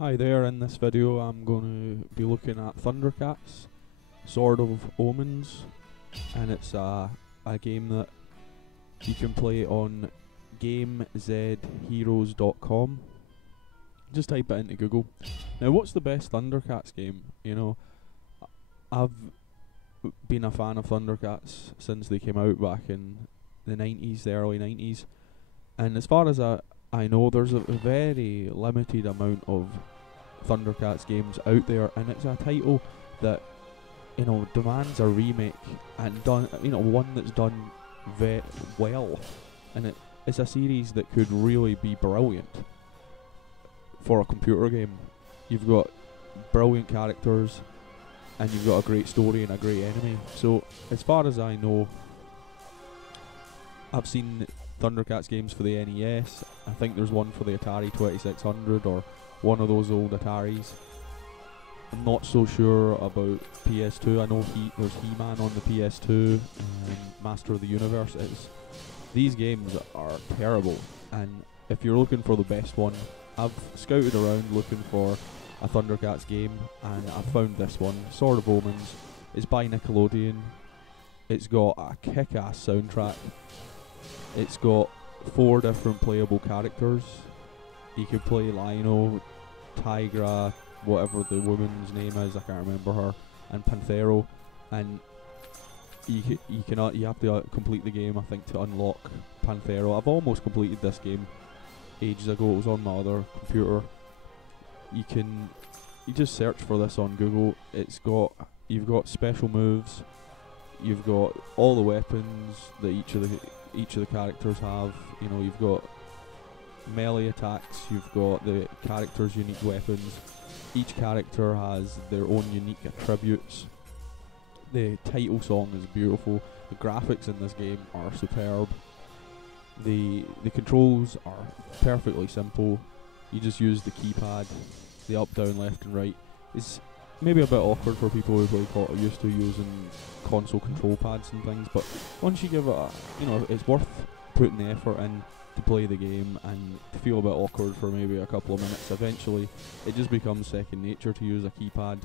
Hi there, in this video I'm going to be looking at Thundercats, Sword of Omens, and it's a game that you can play on GameZHeroes.com. Just type it into Google. Now, what's the best Thundercats game? You know, I've been a fan of Thundercats since they came out back in the 90s, the early 90s, and as far as I know, there's a very limited amount of Thundercats games out there, and it's a title that demands a remake and done, one that's done very well, and it's a series that could really be brilliant for a computer game. You've got brilliant characters, and you've got a great story and a great enemy. So as far as I know, I've seen Thundercats games for the NES. I think there's one for the Atari 2600 or one of those old Ataris. I'm not so sure about PS2. I know there's He-Man on the PS2 and Master of the Universe is. These games are terrible, and if you're looking for the best one, I've scouted around looking for a Thundercats game, and I found this one, Sword of Omens. It's by Nickelodeon. It's got a kick-ass soundtrack. It's got 4 different playable characters. You can play Lino, Tigra, whatever the woman's name is, I can't remember her, and Panthero, and you have to complete the game, I think, to unlock Panthero. I've almost completed this game ages ago. It was on my other computer. You just search for this on Google. You've got special moves. You've got all the weapons that each of the characters have. You've got melee attacks. You've got the characters' unique weapons. Each character has their own unique attributes. The title song is beautiful. The graphics in this game are superb. The controls are perfectly simple. You just use the keypad, the up, down, left and right. It's maybe a bit awkward for people who used to using console control pads and things, but once you give it it's worth putting the effort in to play the game and to feel a bit awkward for maybe a couple of minutes. Eventually it just becomes second nature to use a keypad.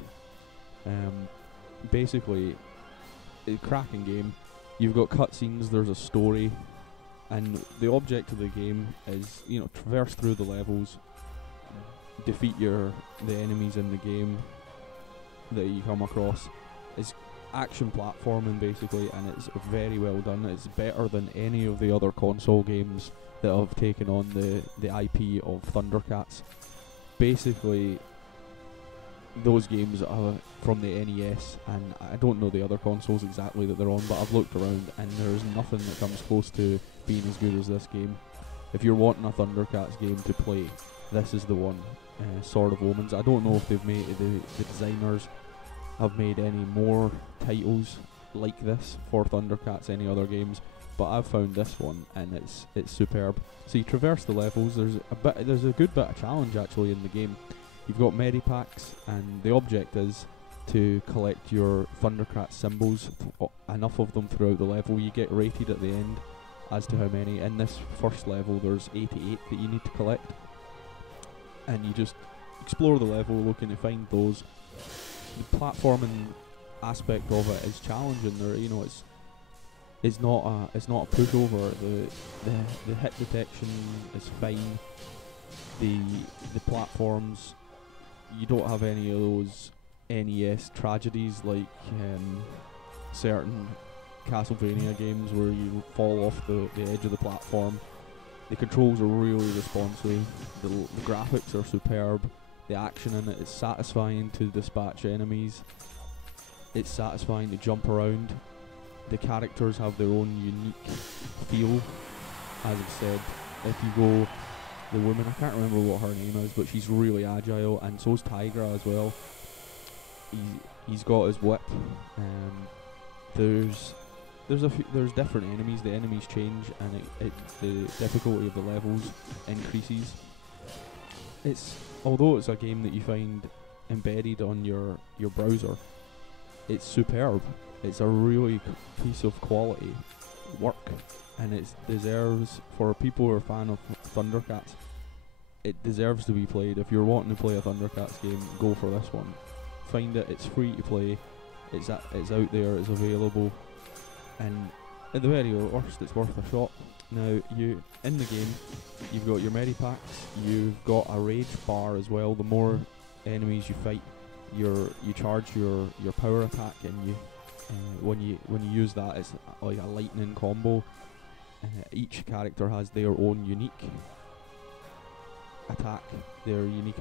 Basically, a cracking game. You've got cutscenes, there's a story, and the object of the game is traverse through the levels, defeat the enemies in the game that you come across. It's action platforming basically, and it's very well done. It's better than any of the other console games that have taken on the IP of Thundercats. Basically, those games are from the NES, and I don't know the other consoles exactly that they're on, but I've looked around and there's nothing that comes close to being as good as this game. If you're wanting a Thundercats game to play, this is the one. Sword of Omens. I don't know if they've made the designers have made any more titles like this for Thundercats, any other games, but I've found this one and it's superb. So you traverse the levels. There's a good bit of challenge actually in the game. You've got medipacks, and the object is to collect your Thundercats symbols, enough of them throughout the level. You get rated at the end as to how many. In this first level there's 88 that you need to collect, and you just explore the level looking to find those. The platforming aspect of it is challenging. It's not a pushover. The hit detection is fine. The platforms, you don't have any of those NES tragedies like certain Castlevania games where you fall off the edge of the platform. The controls are really responsive. The graphics are superb. The action in it is satisfying to dispatch enemies. It's satisfying to jump around. The characters have their own unique feel. As I've said, if you go, the woman, I can't remember what her name is, but she's really agile, and so's Tigra as well. He's got his whip. There's different enemies. The enemies change, and the difficulty of the levels increases. Although it's a game that you find embedded on your browser, it's superb. It's a really piece of quality work, and it deserves, for people who are a fan of Thundercats, it deserves to be played. If you're wanting to play a Thundercats game, go for this one. Find it. It's free to play. It's out there. It's available, and at the very worst, it's worth a shot. Now, in the game, you've got your medipacks. You've got a rage bar as well. The more enemies you fight, you charge your power attack, and when you use that, it's like a lightning combo. Each character has their own unique attack, their unique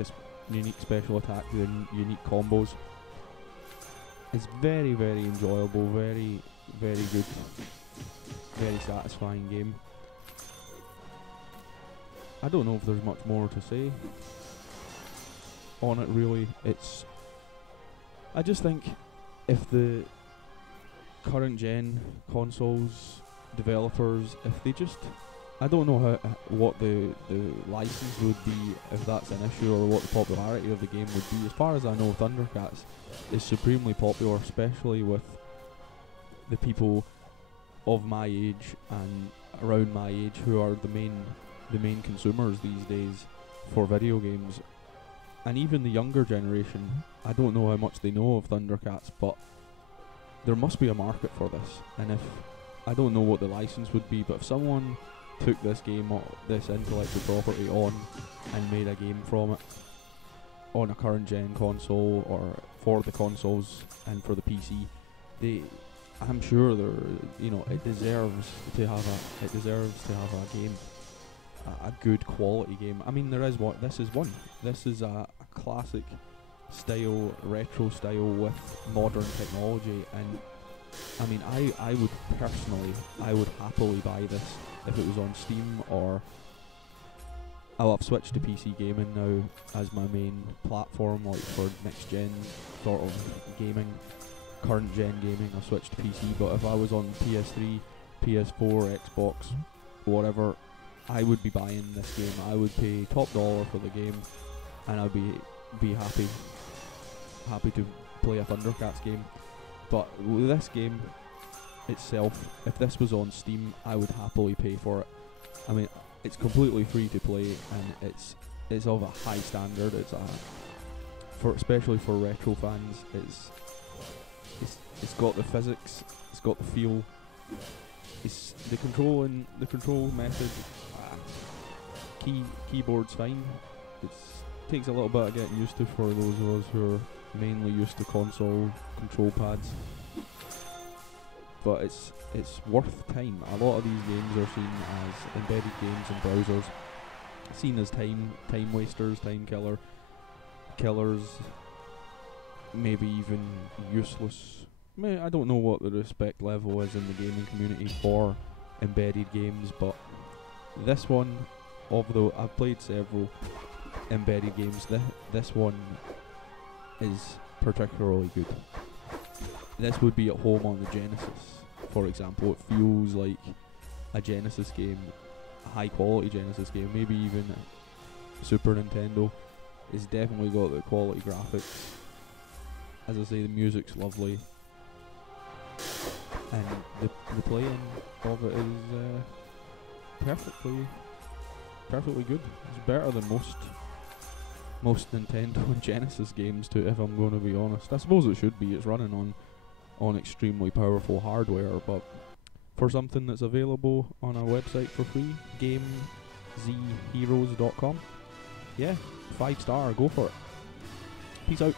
special attack, their unique combos. It's very, very enjoyable, very, very good, very satisfying game. I don't know if there's much more to say on it, really. I just think if the current gen consoles developers, if they just, I don't know what the license would be, if that's an issue, or what the popularity of the game would be. As far as I know, Thundercats is supremely popular, especially with the people of my age and around my age who are the main consumers these days for video games. And even the younger generation, I don't know how much they know of Thundercats, but there must be a market for this. And I don't know what the license would be, but if someone took this game, this intellectual property on, and made a game from it on a current gen console, or for the consoles and for the PC, I'm sure it deserves to have a game, a good quality game. I mean, this is one. This is a classic style, retro style with modern technology, and I mean, I would happily buy this if it was on Steam, or I've switched to PC gaming now as my main platform, like for next gen sort of gaming, current gen gaming. I've switched to PC, but if I was on PS3, PS4, Xbox, whatever, I would be buying this game. I would pay top dollar for the game, and I'd be happy to play a Thundercats game. But with this game itself, if this was on Steam, I would happily pay for it. I mean, it's completely free to play, and it's of a high standard. Especially for retro fans, it's got the physics, it's got the feel, it's the control method. Keyboard's fine. It takes a little bit of getting used to for those of us who are mainly used to console control pads, but it's worth time. A lot of these games are seen as embedded games in browsers, seen as time wasters, time killers, maybe even useless. I don't know what the respect level is in the gaming community for embedded games, but this one, although I've played several embedded games, this one is particularly good. This would be at home on the Genesis, for example. It feels like a Genesis game, a high quality Genesis game, maybe even Super Nintendo. It's definitely got the quality graphics. As I say, the music's lovely, and the playing of it is perfectly good. It's better than most Nintendo and Genesis games, if I'm going to be honest. I suppose it should be. It's running on extremely powerful hardware, but for something that's available on our website for free, GameZHeroes.com, yeah, 5-star, go for it. Peace out.